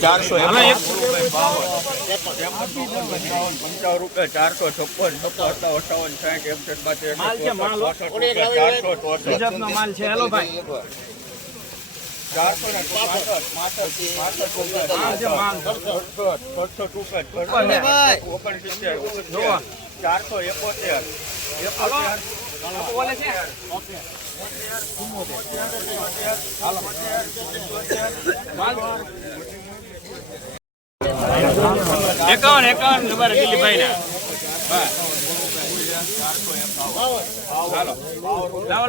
ચારસો રૂપિયા ચારસો છપ્પન સત્તાવન અઠાવન સાઠ હો. ચારસો માલ છે. હેલો ભાઈ. ચારસો એકોતેર એકોતેર છે. એકાવન એકાવન નંબર દિલીપભાઈ ના. લાવો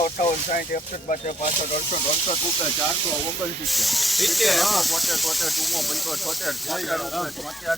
અઠાવન સાઠ એકસઠ બાસઠ પાસઠ અડસઠ અડસઠ રૂપિયા ચારસો ઓગણસિત્તેર તોતેર તોતેર ટૂંકો પંચો છોતેર છોતેર રૂપિયા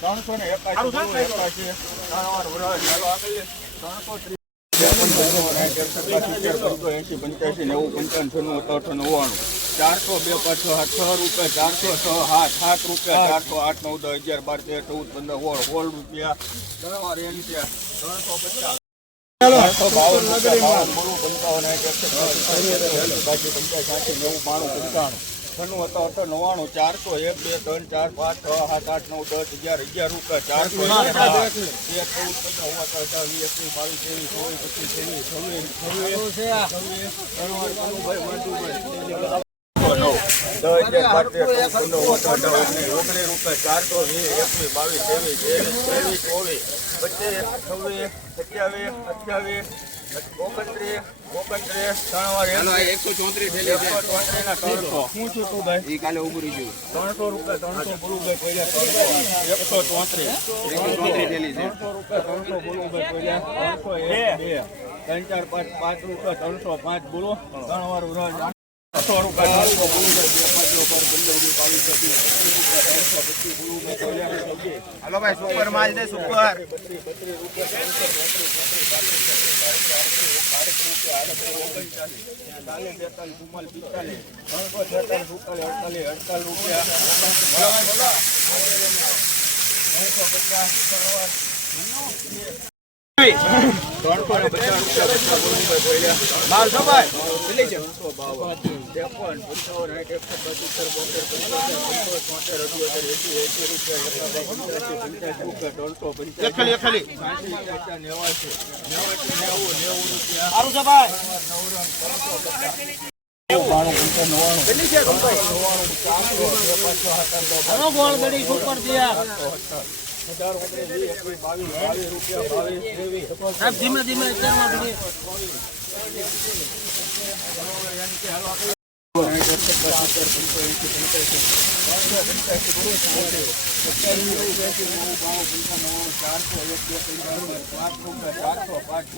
ત્રણસો ને એકાશી ત્રણસો ત્રીસ. એસી પંચ્યાસી નેવું પંચાવન છન્નું અઠાવન નવ્વાણું ચારસો બે પાંચ છ રૂપિયા ચારસો છ સાત સાત રૂપિયા, ચારસો આઠ, નવ, દસ, અગિયાર, બાર, તેર, ચૌદ, પંદર સોળ સોળ રૂપિયા ત્રણ એમ એંસી ત્રણસો પચાસ. ચારસો બાવન રૂપિયા પંચાવન બાસઠ બાસઠ પંચાસી નેવું બાણું પંચાણું છન્નું હતો નવ્વાણું ચારસો એક બે ત્રણ ચાર પાંચ છ સાત આઠ નવ દસ અગિયાર અગિયાર રૂપિયા ચારસો એક ચૌદ પંદર એકવીસ બાવીસ ત્રેવીસ ચોવીસ પચીસ ત્રેવીસ છવ્વીસ છવ્વીસ છવ્વીસ ભાઈ ત્રણસો. રૂપિયા ત્રણસો બોલું એકસો ચોત્રીસ. ત્રણસો રૂપિયા ત્રણસો બોલું ત્રણસો એક બે. ત્રણ ચાર પાંચ પાંચ રૂપિયા ત્રણસો પાંચ બોલો ત્રણ વાર ઉરાજ સો રૂપિયા ત્રણસો બોલું ભાઈ બે પાંચ રૂપિયા પંદર વીસ બાવીસ પચીસ પચીસ રૂપિયા ત્રણસો પચીસ બોલું ભાઈ પહેલા છવ્વીસ હાલો ભાઈ સુપર માલ છે સુપર બત્રીસ બત્રીસ રૂપિયા ત્રણસો ચોત્રીસ ચોત્રીસ પાંત્રીસ છત્રીસ સાડત્રીસ આડત્રીસ રૂપિયા આડત્રીસ ઓગણચાલીસ ચાલીસ બેતાલીસ ચુમ્માલીસ પિસ્તાલીસ ત્રણસો છેતાલીસ સુડતાલીસ અડતાલીસ અડતાલીસ રૂપિયા ત્રણસો પચાસ ત્રણસો ને પચાસ રૂપિયા બધા બોલી ભાઈ માલ છો ભાઈ ત્રણસો બાવન ત્રેપન પંચાવન પચીસર બોતેર પંચોતેર પંચોતેર અઠ્યોતેર એસી એસી રૂપિયા ત્રણસો પચાસ નેવાસી નેવાસી નેવું નેવું રૂપિયા. પાંચસો ધીમે ધીમે અત્યારમાં ઘડી હાલો ભાઈ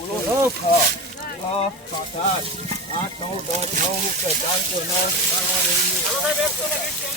ચારસો કાકા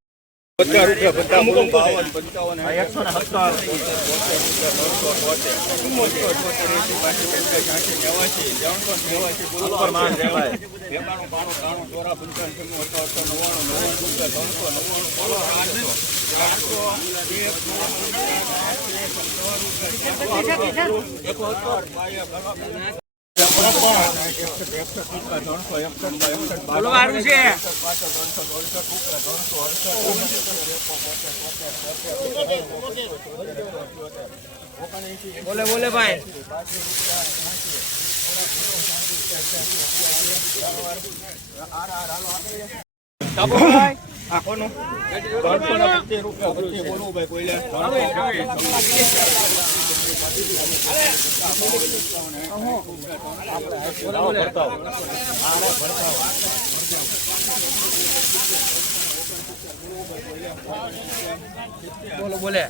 પચાસ રૂપિયા પચાસ પંચાવન એકસો ને બોલે ભાઈ બોલો આઠસો ચારસો એક એકોતેર બાય પાછળ ત્રણસો રૂપિયા પચીસ બોલવું ભાઈ કોઈ બોલો બોલે.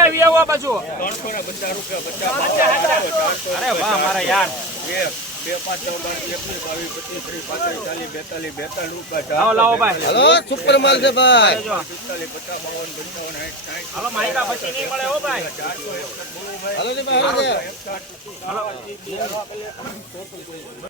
ભાઈ વી આવો બાજુ. ત્રણસો ને પચાસ રૂપિયા અરે વાહ મારા યાર. બે પાંચ ચૌદ એકવીસ બાવીસ પચીસ ત્રીસ પાંત્રીસ ચાલીસ બેતાલીસ બેતાલીસ રૂપિયા લાવો લાવો ભાઈ. હલો સુપર માલ છે ભાઈ. પિસ્તાલીસ પચાસ બાવન પંચાવન સાઠ સાઠ હાલો માહિકા પછી નહીં મળે હો ભાઈ. ચારસો એકસઠ બોલું ભાઈ હલો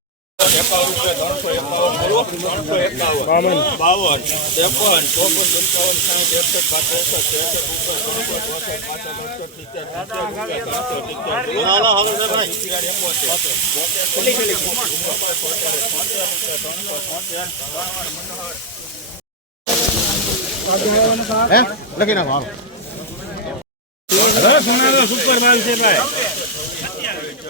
છે રૂપિયા પંચોતેર એસી પંચોતેર બાવન. ત્રેપન ચોપન પંચાવન સાઠ એકસઠ ત્રેસઠ ચોસઠ પાસઠ અડસઠ સિત્તેર સિત્તેર ત્રણસો સિત્તેર લખી નાખો હાલો. સુપર માલ છે ભાઈ.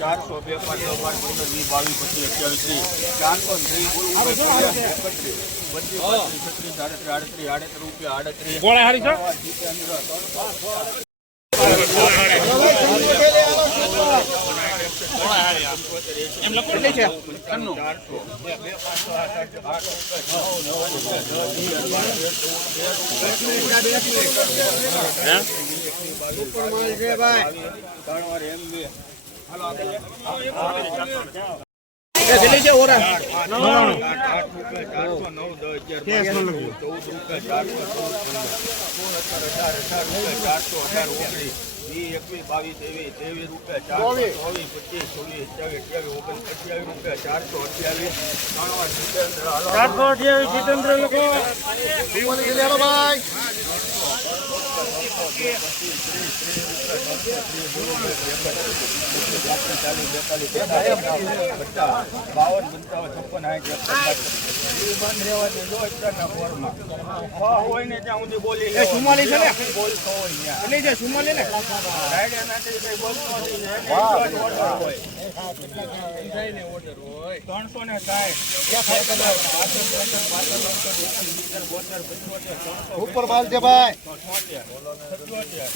ચારસો બે પાંચ વીસ બાવીસ પચીસ રૂપિયા આડત્રીસ એમ બે જલ્દી છે ચારસો નવ રૂપિયા ચારસો ચારસો અઢાર ઓગણીસ વીસ એકવીસ બાવીસ ત્રેવીસ ત્રેવીસ રૂપિયા ચારસો ચોવીસ પચીસ ચોવીસ અઠ્યાવીસ અઠ્યાવીસ. ઓગણ અઠ્યાવીસ રૂપિયા ચારસો અઠ્યાવીસ. ત્રણ સિત્તેર બાવન હોય ને ત્યાં સુધી બોલી. સુમાલી છે ને? બોલતો હોય ત્યાં કઈ બોલતો હોય. ત્રણસો ને સાઠ સુપર માલ છે ભાઈ. છોતેર, સત્યોતેર,